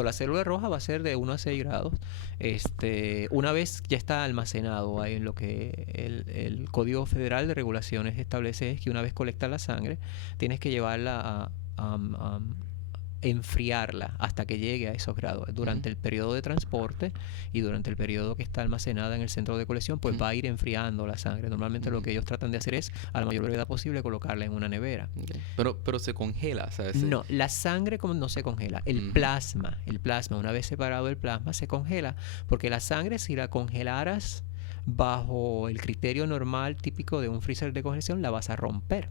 Correcto, la célula roja va a ser de 1 a 6 grados. Una vez ya está almacenado ahí en lo que el Código Federal de Regulaciones establece es que una vez colectas la sangre, tienes que llevarla a enfriarla hasta que llegue a esos grados. Durante el periodo de transporte y durante el periodo que está almacenada en el centro de colección, pues va a ir enfriando la sangre. Normalmente lo que ellos tratan de hacer es, a la mayor brevedad posible, colocarla en una nevera. Okay. Pero se congela, ¿sabes? No, la sangre como no se congela. El plasma, una vez separado el plasma, se congela, porque la sangre, si la congelaras bajo el criterio normal típico de un freezer de congelación, la vas a romper.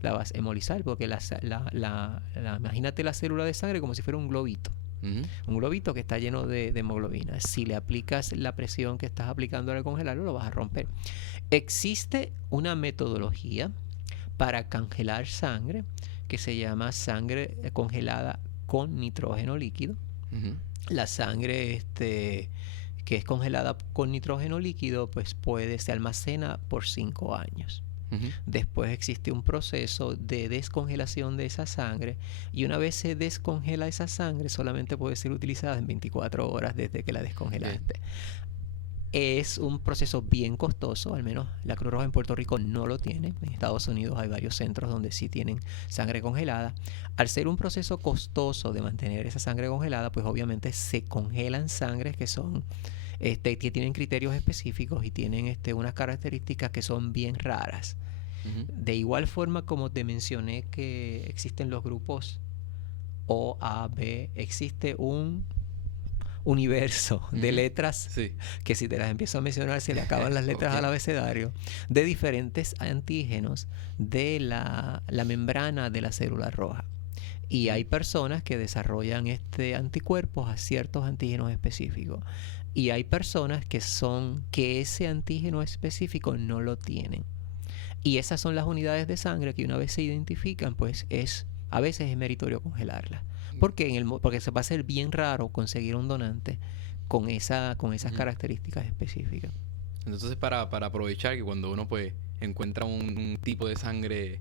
La vas a hemolizar, porque imagínate la célula de sangre como si fuera un globito. Un globito que está lleno de hemoglobina. Si le aplicas la presión que estás aplicando al congelarlo, lo vas a romper. Existe una metodología para congelar sangre que se llama sangre congelada con nitrógeno líquido. La sangre que es congelada con nitrógeno líquido, pues se almacena por 5 años. Después existe un proceso de descongelación de esa sangre, y una vez se descongela esa sangre solamente puede ser utilizada en 24 horas desde que la descongelaste. Es un proceso bien costoso, al menos la Cruz Roja en Puerto Rico no lo tiene. En Estados Unidos hay varios centros donde sí tienen sangre congelada. Al ser un proceso costoso de mantener esa sangre congelada, pues obviamente se congelan sangres que son que tienen criterios específicos y tienen unas características que son bien raras. De igual forma, como te mencioné que existen los grupos O, A, B, existe un universo de letras que si te las empiezo a mencionar se le acaban las letras al abecedario, de diferentes antígenos de la membrana de la célula roja. Y hay personas que desarrollan anticuerpos a ciertos antígenos específicos. Y hay personas que ese antígeno específico no lo tienen. Y esas son las unidades de sangre que una vez se identifican, pues a veces es meritorio congelarlas. Porque se va a ser bien raro conseguir un donante con esas características específicas. Entonces, para aprovechar que cuando uno pues encuentra un tipo de sangre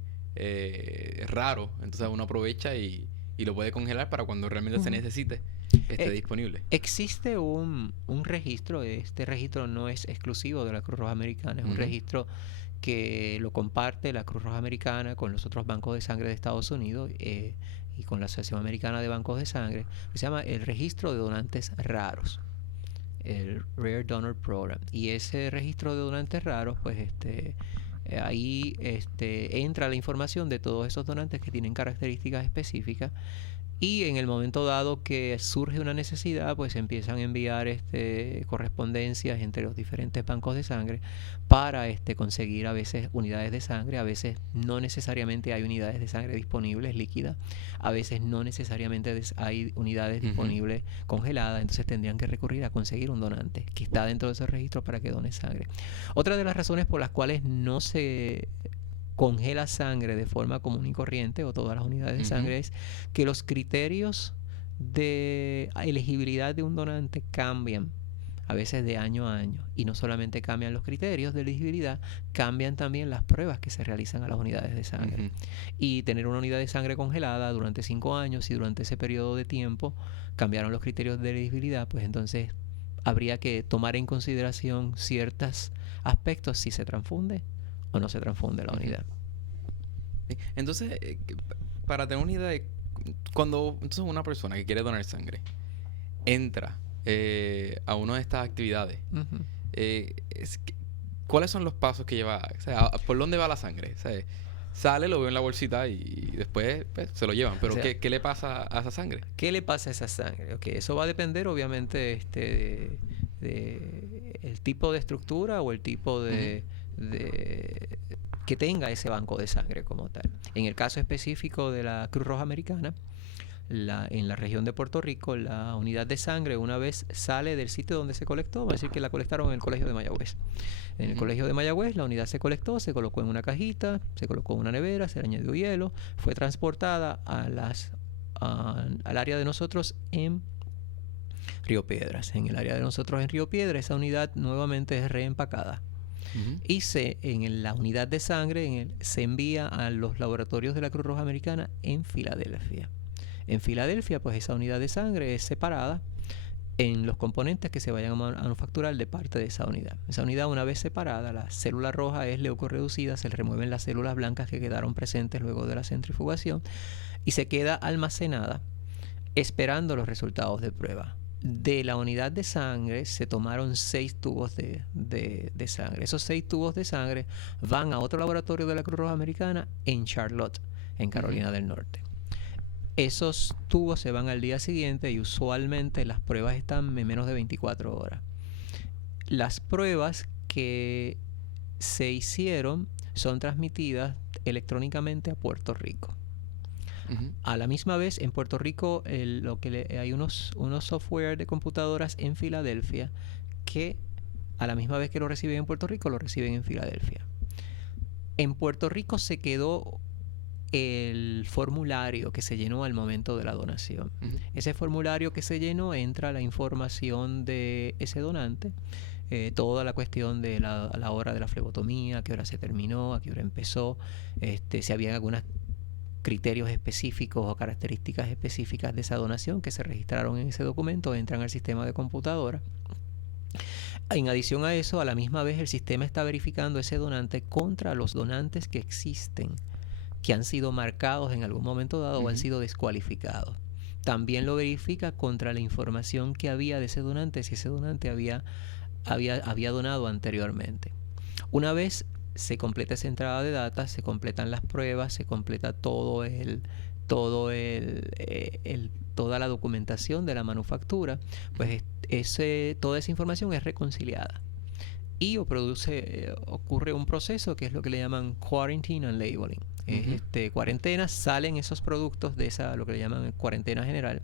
raro, entonces uno aprovecha y lo puede congelar para cuando realmente se necesite esté disponible. Existe un registro. Este registro no es exclusivo de la Cruz Roja Americana, es un registro que lo comparte la Cruz Roja Americana con los otros bancos de sangre de Estados Unidos y con la Asociación Americana de Bancos de Sangre, que se llama el Registro de Donantes Raros, el Rare Donor Program. Y ese registro de donantes raros, pues ahí entra la información de todos esos donantes que tienen características específicas, y en el momento dado que surge una necesidad, pues empiezan a enviar correspondencias entre los diferentes bancos de sangre para conseguir a veces unidades de sangre. A veces no necesariamente hay unidades de sangre disponibles líquidas, a veces no necesariamente hay unidades disponibles congeladas, entonces tendrían que recurrir a conseguir un donante que está dentro de ese registro para que done sangre. Otra de las razones por las cuales no se congela sangre de forma común y corriente, o todas las unidades de sangre, es que los criterios de elegibilidad de un donante cambian a veces de año a año, y no solamente cambian los criterios de elegibilidad, cambian también las pruebas que se realizan a las unidades de sangre. Y tener una unidad de sangre congelada durante 5 años, y durante ese periodo de tiempo cambiaron los criterios de elegibilidad, pues entonces habría que tomar en consideración ciertos aspectos, si se transfunde o no se transfunde la unidad. Entonces, para tener una idea de cuando una persona que quiere donar sangre entra a una de estas actividades, ¿cuáles son los pasos que lleva? O sea, ¿por dónde va la sangre? O sea, sale, lo veo en la bolsita y después pues, se lo llevan. Pero o sea, ¿qué le pasa a esa sangre? ¿Qué le pasa a esa sangre? Okay, eso va a depender obviamente de el tipo de estructura o el tipo de que tenga ese banco de sangre como tal. En el caso específico de la Cruz Roja Americana, en la región de Puerto Rico, la unidad de sangre, una vez sale del sitio donde se colectó, va a decir que la colectaron en el colegio de Mayagüez. En el colegio de Mayagüez la unidad se colectó, se colocó en una cajita, se colocó en una nevera, se le añadió hielo, fue transportada al área de nosotros en Río Piedras. En el área de nosotros en Río Piedras, esa unidad nuevamente es reempacada. Y en la unidad de sangre se envía a los laboratorios de la Cruz Roja Americana en Filadelfia. En Filadelfia, pues esa unidad de sangre es separada en los componentes que se vayan a manufacturar de parte de esa unidad. Esa unidad, una vez separada, la célula roja es leucorreducida, se remueven las células blancas que quedaron presentes luego de la centrifugación y se queda almacenada esperando los resultados de prueba. De la unidad de sangre se tomaron 6 tubos de sangre. Esos 6 tubos de sangre van a otro laboratorio de la Cruz Roja Americana en Charlotte, en Carolina del Norte. Esos tubos se van al día siguiente y usualmente las pruebas están en menos de 24 horas. Las pruebas que se hicieron son transmitidas electrónicamente a Puerto Rico. A la misma vez, en Puerto Rico hay unos software de computadoras en Filadelfia que a la misma vez que lo reciben en Puerto Rico, lo reciben en Filadelfia. En Puerto Rico se quedó el formulario que se llenó al momento de la donación. Ese formulario que se llenó entra la información de ese donante, toda la cuestión de la hora de la flebotomía, a qué hora se terminó, a qué hora empezó, si había algunos criterios específicos o características específicas de esa donación que se registraron en ese documento, entran al sistema de computadora. En adición a eso, a la misma vez el sistema está verificando ese donante contra los donantes que existen, que han sido marcados en algún momento dado o han sido descualificados. También lo verifica contra la información que había de ese donante, si ese donante había donado anteriormente. Una vez se completa esa entrada de datos, se completan las pruebas, se completa toda la documentación de la manufactura, pues toda esa información es reconciliada. Y ocurre un proceso que es lo que le llaman quarantine and labeling. Cuarentena, salen esos productos de lo que le llaman cuarentena general.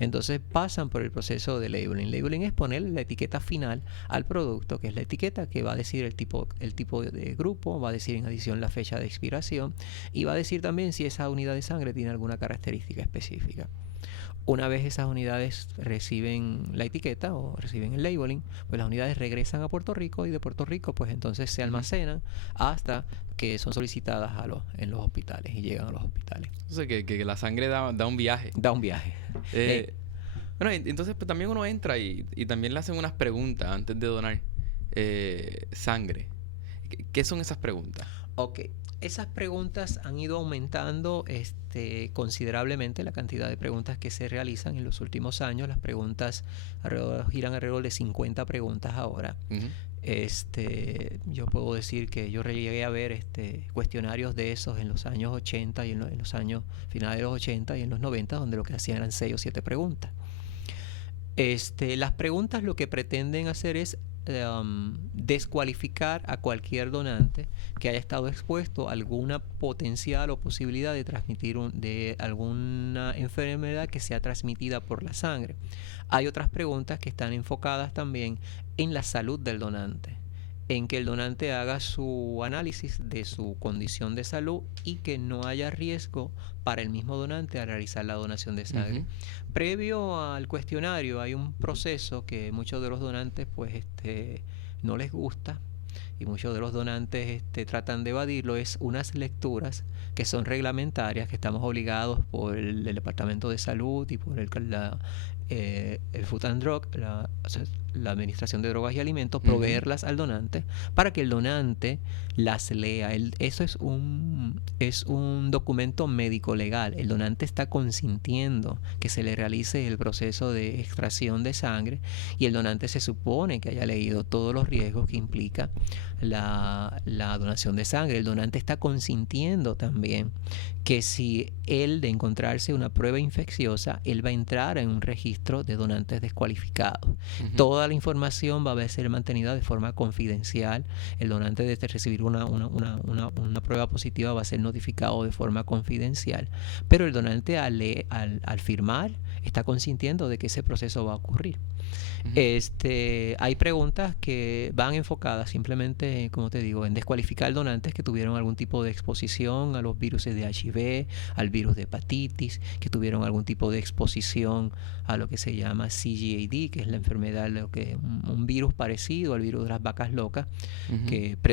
Entonces pasan por el proceso de labeling. Labeling es ponerle la etiqueta final al producto, que es la etiqueta que va a decir el tipo de grupo, va a decir en adición la fecha de expiración y va a decir también si esa unidad de sangre tiene alguna característica específica. Una vez esas unidades reciben la etiqueta o reciben el labeling, pues las unidades regresan a Puerto Rico y de Puerto Rico pues entonces se almacenan hasta que son solicitadas en los hospitales y llegan a los hospitales. Entonces que la sangre da un viaje. Da un viaje. Bueno, entonces pues, también uno entra y también le hacen unas preguntas antes de donar sangre. ¿Qué son esas preguntas? Ok. Esas preguntas han ido aumentando considerablemente la cantidad de preguntas que se realizan en los últimos años. Las preguntas giran alrededor de 50 preguntas ahora. Yo puedo decir que yo llegué a ver cuestionarios de esos en los años 80 y en los años finales de los 80 y en los 90, donde lo que hacían eran 6 o 7 preguntas. Las preguntas lo que pretenden hacer es descualificar a cualquier donante que haya estado expuesto a alguna potencial o posibilidad de transmitir de alguna enfermedad que sea transmitida por la sangre. Hay otras preguntas que están enfocadas también en la salud del donante, en que el donante haga su análisis de su condición de salud y que no haya riesgo para el mismo donante al realizar la donación de sangre. Previo al cuestionario hay un proceso que muchos de los donantes pues no les gusta y muchos de los donantes tratan de evadirlo. Es unas lecturas que son reglamentarias, que estamos obligados por el Departamento de Salud y por el Food and Drug, la Administración de Drogas y Alimentos, proveerlas al donante para que el donante las lea. Eso es un documento médico legal. El donante está consintiendo que se le realice el proceso de extracción de sangre y el donante se supone que haya leído todos los riesgos que implica la donación de sangre. El donante está consintiendo también que si él de encontrarse una prueba infecciosa, él va a entrar en un registro de donantes descualificados. Toda la información va a ser mantenida de forma confidencial. El donante de recibir una prueba positiva va a ser notificado de forma confidencial. Pero el donante al firmar está consintiendo de que ese proceso va a ocurrir. Hay preguntas que van enfocadas simplemente, como te digo, en descualificar donantes que tuvieron algún tipo de exposición a los virus de HIV, al virus de hepatitis, que tuvieron algún tipo de exposición a lo que se llama CGAD, que es la enfermedad, un virus parecido al virus de las vacas locas, que